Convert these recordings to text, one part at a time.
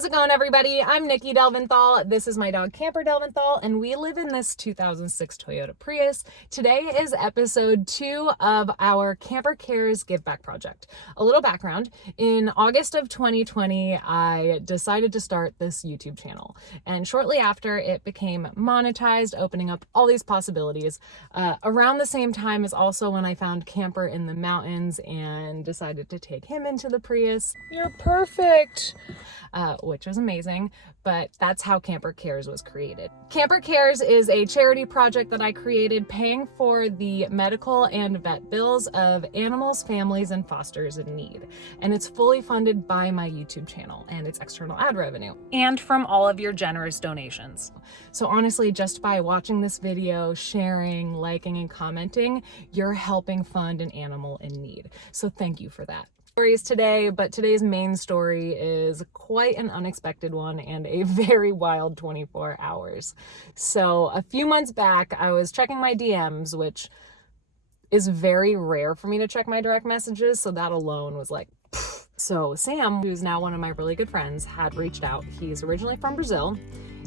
How's it going, everybody? I'm Nikki Delventhal. This is my dog Camper Delventhal, and we live in this 2006 Toyota Prius. Today is episode 2 of our Camper Cares Give Back project. A little background: in August of 2020, I decided to start this YouTube channel, and shortly after, it became monetized, opening up all these possibilities. Around the same time is also when I found Camper in the mountains and decided to take him into the Prius. You're perfect! Which was amazing, but that's how Camper Cares was created. Camper Cares is a charity project that I created paying for the medical and vet bills of animals, families, and fosters in need. And it's fully funded by my YouTube channel and its external ad revenue, and from all of your generous donations. So honestly, just by watching this video, sharing, liking, and commenting, you're helping fund an animal in need. So thank you for that. Stories today, but today's main story is quite an unexpected one and a very wild 24 hours. So a few months back, I was checking my DMs, which is very rare for me to check my direct messages, so that alone was like, pfft. So Sam, who's now one of my really good friends, had reached out. He's originally from Brazil,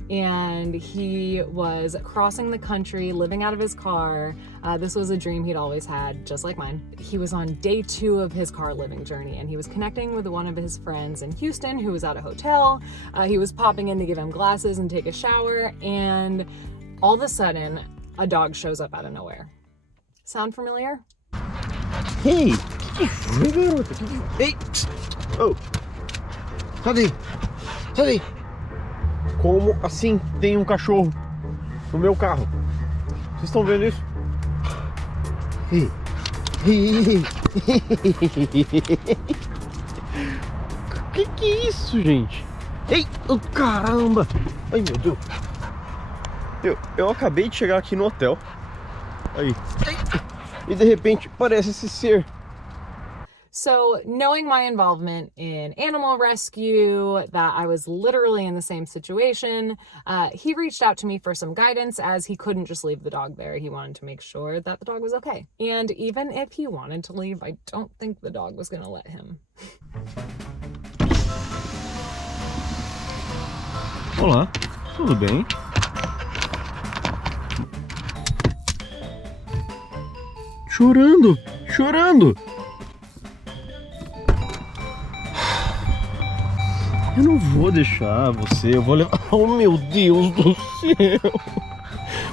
and he was crossing the country, living out of his car. This was a dream he'd always had, just like mine. He was on day 2 of his car living journey, and he was connecting with one of his friends in Houston who was at a hotel. He was popping in to give him glasses and take a shower, and all of a sudden, a dog shows up out of nowhere. Sound familiar? Hey! Hey! Oh! Cadê? Cadê? Como assim tem cachorro no meu carro? Vocês estão vendo isso? Que é isso, gente? Ei, oh, caramba! Ai, meu Deus! Eu acabei de chegar aqui no hotel. Aí. E de repente aparece esse ser. So knowing my involvement in animal rescue, that I was literally in the same situation, he reached out to me for some guidance as he couldn't just leave the dog there. He wanted to make sure that the dog was okay. And even if he wanted to leave, I don't think the dog was gonna let him. Olá, tudo bem? Chorando! Eu não vou deixar você, eu vou levar... Oh, meu Deus do céu!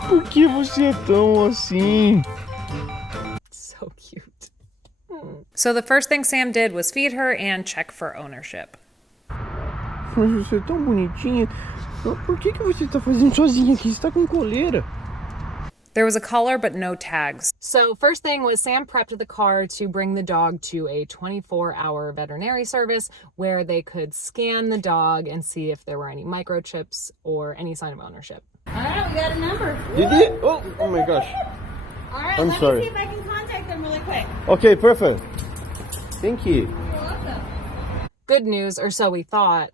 Por que você é tão assim? So cute. So the first thing Sam did was feed her and check for ownership. Mas você é tão bonitinha. Por que você tá fazendo sozinha aqui? Você tá com coleira. There was a collar, but no tags. So first thing was Sam prepped the car to bring the dog to a 24-hour veterinary service where they could scan the dog and see if there were any microchips or any sign of ownership. All right, we got a number. Did it? Oh my gosh. All right, I'm let sorry. me see if I can contact them really quick. Okay, perfect. Thank you. You're welcome. Good news, or so we thought.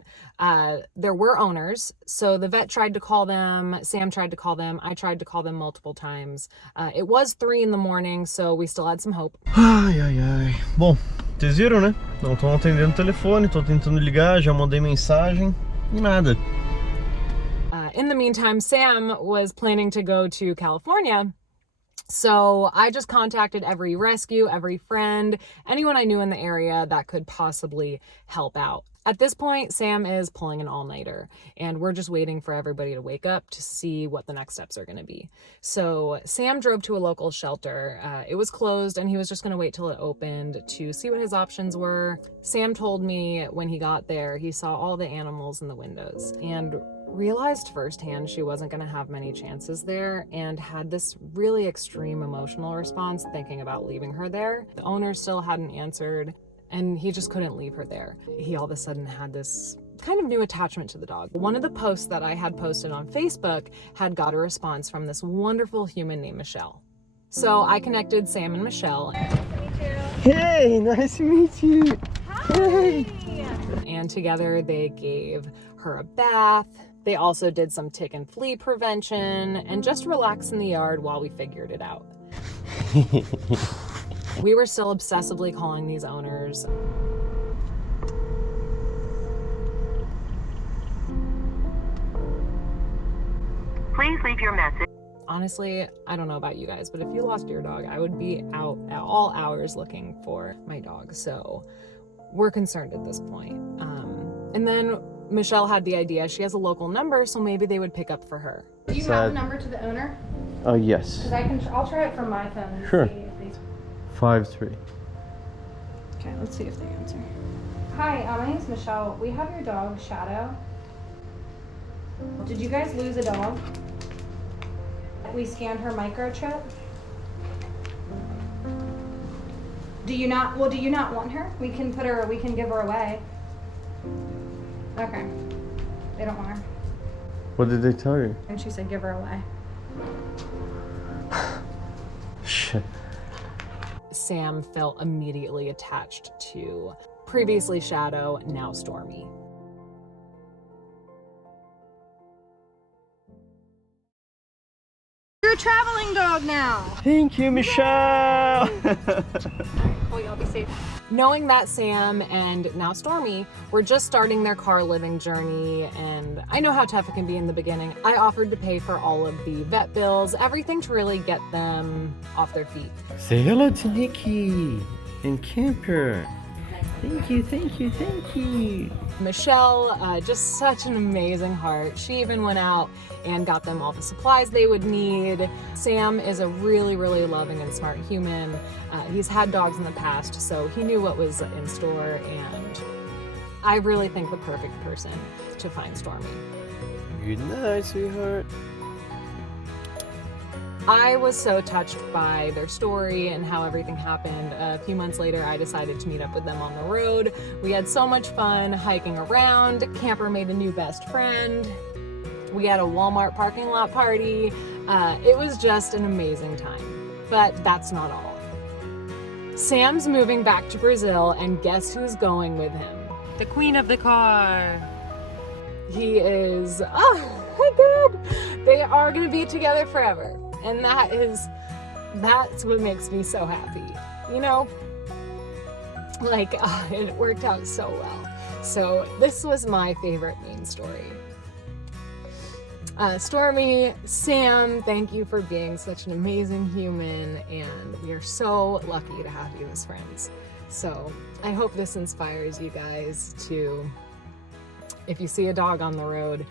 There were owners, so the vet tried to call them, Sam tried to call them, I tried to call them multiple times. It was 3 in the morning, so we still had some hope. Ai. Bom, vocês viram, né? Não estão atendendo o telefone, tô tentando ligar, já mandei mensagem e nada. In the meantime, Sam was planning to go to California. So I just contacted every rescue, every friend, anyone I knew in the area that could possibly help out. At this point, Sam is pulling an all-nighter, and we're just waiting for everybody to wake up to see what the next steps are going to be. So Sam drove to a local shelter. It was closed, and he was just going to wait till it opened to see what his options were. Sam told me when he got there, he saw all the animals in the windows and realized firsthand she wasn't going to have many chances there, and had this really extreme emotional response thinking about leaving her there. The owner still hadn't answered, and he just couldn't leave her there. He all of a sudden had this kind of new attachment to the dog. One of the posts that I had posted on Facebook had got a response from this wonderful human named Michelle. So I connected Sam and Michelle. Hey, nice to meet you. Hi. And together they gave her a bath. They also did some tick and flea prevention and just relaxed in the yard while we figured it out. We were still obsessively calling these owners. Please leave your message. Honestly, I don't know about you guys, but if you lost your dog, I would be out at all hours looking for my dog. So we're concerned at this point. And then Michelle had the idea. She has a local number, so maybe they would pick up for her. Do you have a number to the owner? Oh, yes. Because I'll try it from my phone and Sure. see if they... 5-3. Okay, let's see if they answer. Hi, my name's Michelle. We have your dog, Shadow. Did you guys lose a dog? We scanned her microchip. Do you not want her? We can give her away. Okay. They don't want her. What did they tell you? And she said give her away. Shit. Sam felt immediately attached to previously Shadow, now Stormy. You're a traveling dog now. Thank you, Michelle. Oh, y'all be safe. Knowing that Sam and now Stormy were just starting their car living journey, and I know how tough it can be in the beginning, I offered to pay for all of the vet bills, everything to really get them off their feet. Say hello to Nikki and Camper. Thank you, thank you, thank you. Michelle, just such an amazing heart. She even went out and got them all the supplies they would need. Sam is a really, really loving and smart human. He's had dogs in the past, so he knew what was in store, and I really think the perfect person to find Stormy. Good night, sweetheart. I was so touched by their story and how everything happened. A few months later, I decided to meet up with them on the road. We had so much fun hiking around. Camper made a new best friend. We had a Walmart parking lot party. It was just an amazing time. But that's not all. Sam's moving back to Brazil, and guess who's going with him? The queen of the car. He is, oh my God, they are gonna be together forever. And that's what makes me so happy. You know, like, it worked out so well. So this was my favorite main story. Stormy, Sam, thank you for being such an amazing human, and we are so lucky to have you as friends. So I hope this inspires you guys to, if you see a dog on the road,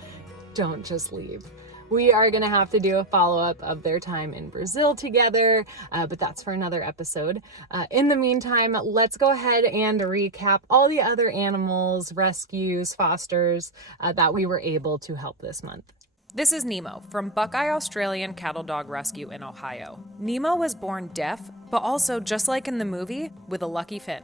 don't just leave. We are going to have to do a follow-up of their time in Brazil together, but that's for another episode. In the meantime, let's go ahead and recap all the other animals, rescues, fosters that we were able to help this month. This is Nemo from Buckeye Australian Cattle Dog Rescue in Ohio. Nemo was born deaf, but also, just like in the movie, with a lucky fin,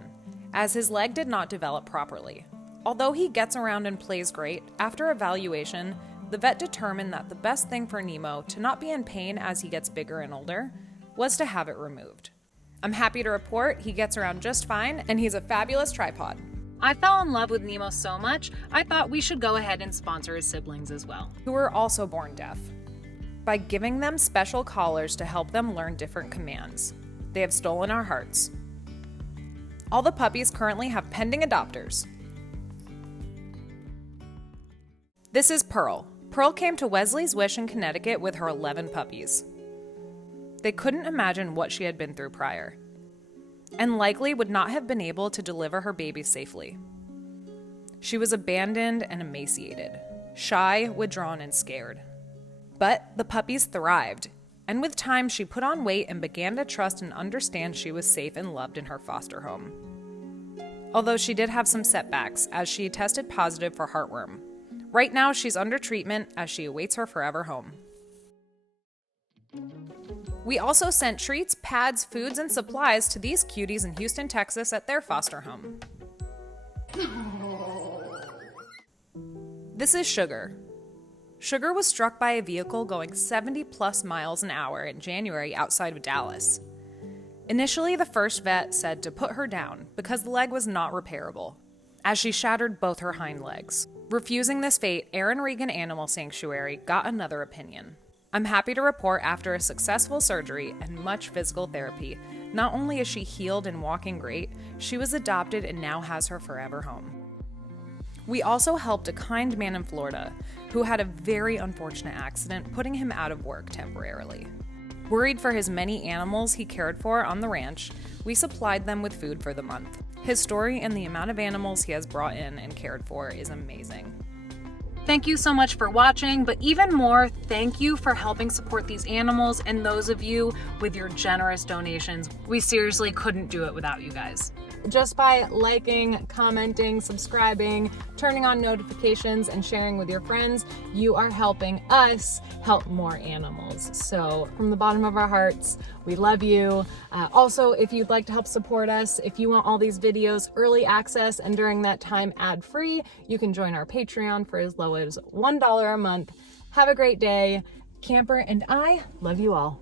as his leg did not develop properly. Although he gets around and plays great, after evaluation, the vet determined that the best thing for Nemo to not be in pain as he gets bigger and older was to have it removed. I'm happy to report he gets around just fine, and he's a fabulous tripod. I fell in love with Nemo so much, I thought we should go ahead and sponsor his siblings as well, who were also born deaf, by giving them special collars to help them learn different commands. They have stolen our hearts. All the puppies currently have pending adopters. This is Pearl. Pearl came to Wesley's Wish in Connecticut with her 11 puppies. They couldn't imagine what she had been through prior, and likely would not have been able to deliver her babies safely. She was abandoned and emaciated, shy, withdrawn, and scared. But the puppies thrived, and with time she put on weight and began to trust and understand she was safe and loved in her foster home. Although she did have some setbacks, as she tested positive for heartworm. Right now, she's under treatment as she awaits her forever home. We also sent treats, pads, foods, and supplies to these cuties in Houston, Texas at their foster home. This is Sugar. Sugar was struck by a vehicle going 70+ miles an hour in January outside of Dallas. Initially, the first vet said to put her down because the leg was not repairable, as she shattered both her hind legs. Refusing this fate, Aaron Regan Animal Sanctuary got another opinion. I'm happy to report after a successful surgery and much physical therapy, not only is she healed and walking great, she was adopted and now has her forever home. We also helped a kind man in Florida who had a very unfortunate accident, putting him out of work temporarily. Worried for his many animals he cared for on the ranch, we supplied them with food for the month. His story and the amount of animals he has brought in and cared for is amazing. Thank you so much for watching, but even more, thank you for helping support these animals and those of you with your generous donations. We seriously couldn't do it without you guys. Just by liking, commenting, subscribing, turning on notifications, and sharing with your friends, you are helping us help more animals. So from the bottom of our hearts, we love you. Also, if you'd like to help support us, if you want all these videos early access and during that time ad-free, you can join our Patreon for as low as $1 a month. Have a great day. Camper and I love you all.